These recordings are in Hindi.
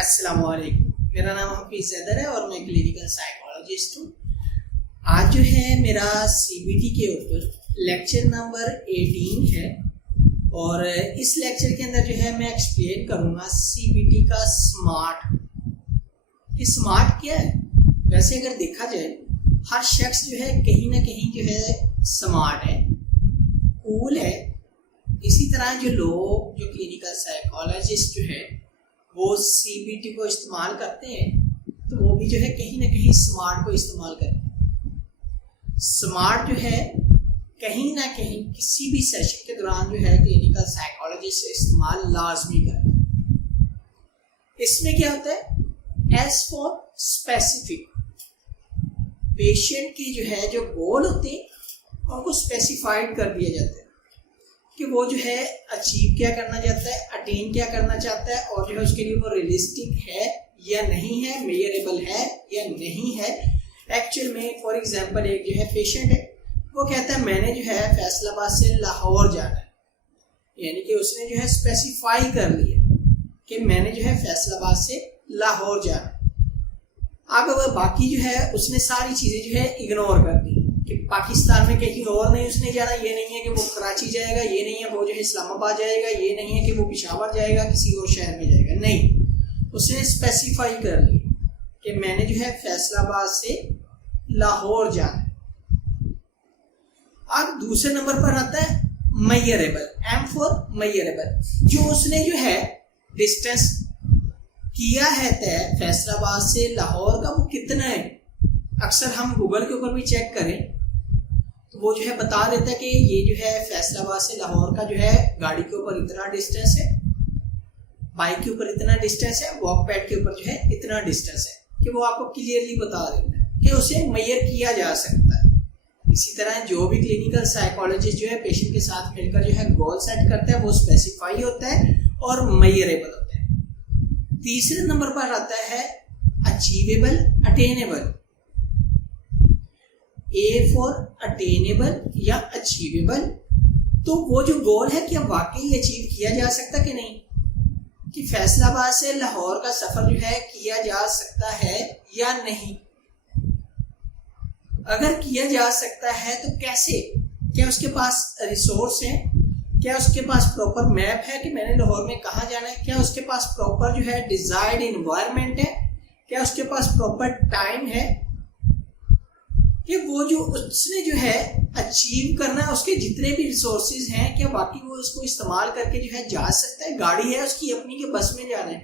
अस्सलाम वालेकुम। मेरा नाम हफीज हैदर है और मैं क्लिनिकल साइकोलॉजिस्ट हूँ। आज जो है मेरा सीबीटी के ऊपर लेक्चर नंबर 18 है और इस लेक्चर के अंदर जो है मैं एक्सप्लेन करूँगा सीबीटी का स्मार्ट। ये स्मार्ट क्या है? वैसे अगर देखा जाए हर शख्स जो है कहीं ना कहीं जो है स्मार्ट है, कूल है। इसी तरह जो लोग जो क्लिनिकल साइकोलॉजिस्ट जो है वो सीबीटी को इस्तेमाल करते हैं तो वो भी जो है कहीं ना कहीं स्मार्ट को इस्तेमाल करते हैं। स्मार्ट जो है कहीं ना कहीं किसी भी सेशन के दौरान जो है क्लिनिकल साइकोलॉजिस्ट से इस्तेमाल लाजमी करता है। इसमें क्या होता है, एज फॉर स्पेसिफिक, पेशेंट की जो है जो गोल होते हैं उनको स्पेसिफाइड कर दिया जाता है कि वो जो है अचीव क्या करना चाहता है, अटेन क्या करना चाहता है और जो है उसके लिए वो रियलिस्टिक है या नहीं है, मेजरेबल है या नहीं है। एक्चुअल में फॉर एग्जांपल एक जो है पेशेंट है, वो कहता है मैंने जो है फैसलाबाद से लाहौर जाना है, यानी कि उसने जो है स्पेसिफाई कर लिया कि मैंने जो है फैसलाबाद से लाहौर जाना है। अब वह बाकी जो है उसने सारी चीज़ें जो है इग्नोर कर दी कि पाकिस्तान में कहीं और नहीं उसने जाना, ये नहीं है कि वो कराची जाएगा, ये नहीं है वो जो है इस्लामाबाद जाएगा, ये नहीं है कि वो पेशावर जाएगा, किसी और शहर में जाएगा। नहीं, उसने स्पेसिफाई कर लिया कि मैंने जो है फैसलाबाद से लाहौर जाना। अब दूसरे नंबर पर आता है मेजरेबल, एम फॉर मेजरेबल, जो उसने जो है डिस्टेंस किया है तय फैसलाबाद से लाहौर का वो कितना है। अक्सर हम गूगल के ऊपर भी चेक करें तो वो जो है बता देता है कि ये जो है फैसलाबाद से लाहौर का जो है गाड़ी के ऊपर इतना डिस्टेंस है, बाइक के ऊपर इतना डिस्टेंस है, वॉक पैड के ऊपर जो है इतना डिस्टेंस है, कि वो आपको क्लियरली बता देता है कि उसे मेजर किया जा सकता है। इसी तरह जो भी क्लिनिकल साइकोलॉजिस्ट जो है पेशेंट के साथ मिलकर जो है गोल सेट करता है वो स्पेसिफाई होता है और मेजरेबल होता है। तीसरे नंबर पर आता है achievable, attainable. A for attainable या अचीवेबल, तो वो जो गोल है क्या वाकई अचीव किया जा सकता कि नहीं, कि फैसलाबाद से लाहौर का सफर जो है किया जा सकता है या नहीं। अगर किया जा सकता है तो कैसे, क्या उसके पास रिसोर्स है, क्या उसके पास प्रॉपर मैप है कि मैंने लाहौर में कहाँ जाना है, क्या उसके पास प्रॉपर जो है डिजायर्ड इन्वायरमेंट है, क्या उसके पास प्रॉपर टाइम है, कि वो जो उसने जो है अचीव करना है उसके जितने भी रिसोर्सेज हैं क्या बाकी वो उसको इस्तेमाल करके जो है जा सकता है। गाड़ी है उसकी अपनी के बस में जाना है।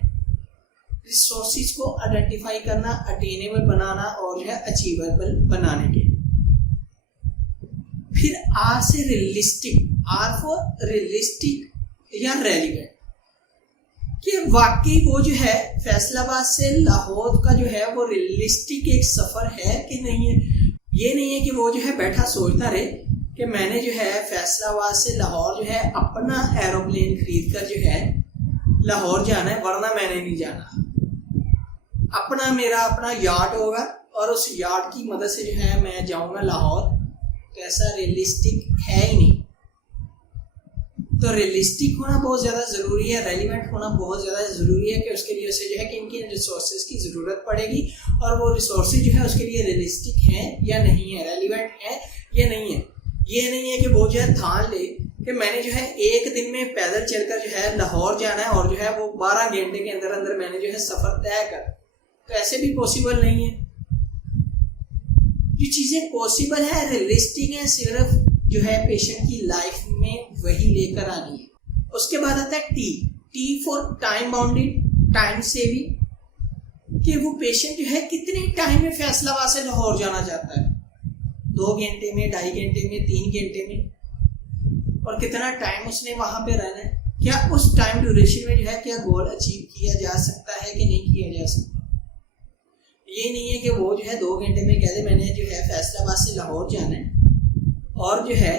रिसोर्सेज को आइडेंटिफाई करना, अटेनेबल बनाना और जो है अचीवेबल बनाने के। फिर आर से रियलिस्टिक, आर फॉर रियलिस्टिक या रेलिवेंट, कि वाकई वो जो है फैसलाबाद से लाहौर का जो है वो रियलिस्टिक एक सफर है कि नहीं है। ये नहीं है कि वो जो है बैठा सोचता रहे कि मैंने जो है फैसलाबाद से लाहौर जो है अपना एरोप्लेन खरीद कर जो है लाहौर जाना है, वरना मैंने नहीं जाना। अपना मेरा अपना यार्ड होगा और उस यार्ड की मदद से जो है मैं जाऊंगा लाहौर, तो ऐसा रियलिस्टिक है ही नहीं। तो रियलिस्टिक होना बहुत ज़्यादा ज़रूरी है, रेलिवेंट होना बहुत ज़्यादा ज़रूरी है कि उसके लिए उसे जो है कि इनकी रिसोर्सेज की ज़रूरत पड़ेगी और वो रिसोर्सेज जो है उसके लिए रियलिस्टिक हैं या नहीं है, रेलिवेंट है या नहीं है। ये नहीं है कि वो जो है ठान ले कि मैंने जो है एक दिन में पैदल चलकर जो है लाहौर जाना है और जो है वो 12 घंटे के अंदर अंदर मैंने जो है सफ़र तय कर, तो ऐसे भी पॉसिबल नहीं है। जो चीज़ें पॉसिबल है, रियलिस्टिक है, सिर्फ जो है पेशेंट की लाइफ में वही लेकर आनी है। उसके बाद आता है T, T for time bounded, time saving, कि वो पेशेंट जो है कितने टाइम में फैसलाबाद से लाहौर जाना चाहता है, 2 घंटे में, 2.5 घंटे में, 3 घंटे में, और कितना टाइम उसने वहां पे रहना है। क्या उस टाइम ड्यूरेशन में जो है क्या गोल अचीव किया जा सकता है कि नहीं किया जा सकता। ये नहीं है कि वो जो है 2 घंटे में कह दे मैंने जो है फैसलाबाद से लाहौर जाना है और जो है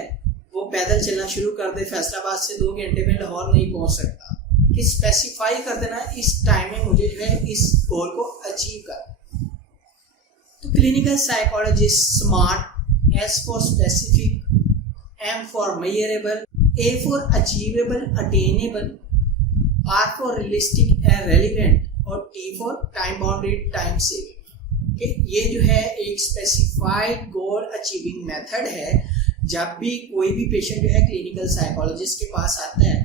वो पैदल चलना शुरू कर दे, फैसलाबाद से 2 घंटे में लाहौर नहीं पहुंच सकता। कि स्पेसिफाई कर देना इस टाइम में मुझे जो है इस गोल को अचीव करना। तो clinical psychologist smart, S for specific, M for measurable, A for achievable, attainable, R for realistic and relevant और T for time bounded time saving. ये जो है एक स्पेसिफाइड गोल अचीविंग मेथड है। जब भी कोई भी पेशेंट जो है क्लिनिकल साइकोलॉजिस्ट के पास आता है,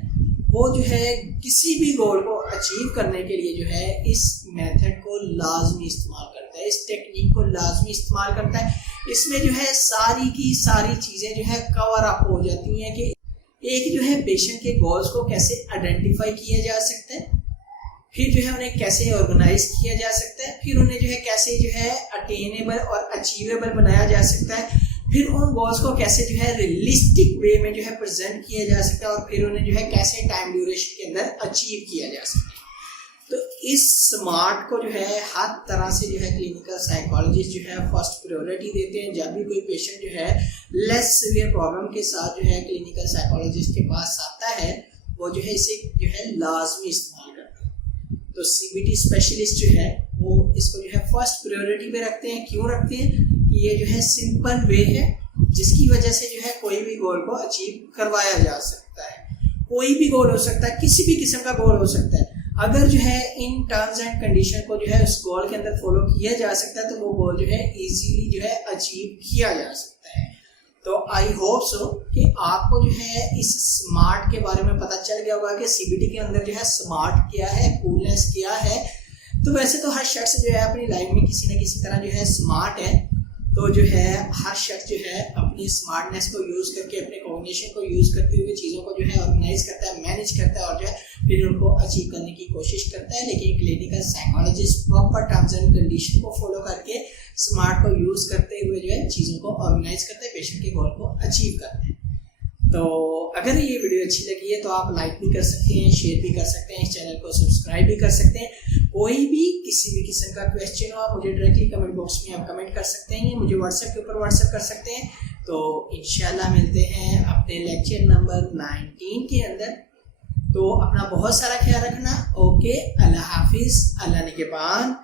वो जो है किसी भी गोल को अचीव करने के लिए जो है इस मेथड को लाजमी इस्तेमाल करता है, इस टेक्निक को लाजमी इस्तेमाल करता है। इसमें जो है सारी की सारी चीज़ें जो है कवर अप हो जाती हैं कि एक जो है पेशेंट के गोल्स को कैसे आइडेंटिफाई किया जा सकता है, फिर जो है उन्हें कैसे ऑर्गेनाइज किया जा सकता है, फिर उन्हें जो है कैसे जो है अटेनेबल और अचीवेबल बनाया जा सकता है, फिर उन गोल्स को कैसे जो है रियलिस्टिक वे में जो है प्रेजेंट किया जा सकता है, और फिर उन्हें जो है कैसे टाइम ड्यूरेशन के अंदर अचीव किया जा सकता है। तो इस स्मार्ट को जो है हर तरह से जो है क्लिनिकल साइकोलॉजिस्ट जो है फर्स्ट प्रायोरिटी देते हैं। जब भी कोई पेशेंट जो है लेस सीवियर प्रॉब्लम के साथ जो है क्लिनिकल साइकोलॉजिस्ट के पास आता है, वो जो है इसे जो है लाजमी इस्तेमाल करता है। तो CBT स्पेशलिस्ट जो है वो इसको जो है फर्स्ट प्रायोरिटी पे रखते हैं। क्यों रखते हैं? कि ये जो है सिंपल वे है जिसकी वजह से जो है कोई भी गोल को अचीव करवाया जा सकता है। कोई भी गोल हो सकता है, किसी भी किस्म का गोल हो सकता है। अगर जो है इन टर्म्स एंड कंडीशन को जो है उस गोल के अंदर फॉलो किया जा सकता है, तो वो गोल जो है इजीली जो है अचीव किया जा सकता है। तो आई होप सो कि आपको जो है इस स्मार्ट के बारे में पता चल गया होगा कि CBT के अंदर जो है स्मार्ट क्या है, कूलनेस क्या है। तो वैसे तो हर शख्स जो है अपनी लाइफ में किसी न किसी तरह जो है स्मार्ट है। तो जो है हर शख्स जो है अपनी स्मार्टनेस को यूज़ करके, अपने कॉग्निशन को यूज़ करते हुए चीज़ों को जो है ऑर्गेनाइज करता है, मैनेज करता है और जो है फिर उनको अचीव करने की कोशिश करता है। लेकिन clinical psychologist proper terms and condition को फॉलो करके स्मार्ट को यूज़ करते हुए जो है चीज़ों को ऑर्गेनाइज करते हैं, पेशेंट के गोल को अचीव करते हैं। तो अगर ये वीडियो अच्छी लगी है तो आप लाइक भी कर सकते हैं, शेयर भी कर सकते हैं, इस चैनल को सब्सक्राइब भी कर सकते हैं। कोई भी किसी भी किस्म का क्वेश्चन हो, आप मुझे डायरेक्टली कमेंट बॉक्स में आप कमेंट कर सकते हैं, मुझे व्हाट्सएप के ऊपर व्हाट्सएप कर सकते हैं। तो इंशाल्लाह मिलते हैं अपने लेक्चर नंबर 19 के अंदर। तो अपना बहुत सारा ख्याल रखना। ओके, अल्लाह हाफिज़, अल्लाह निगहबान।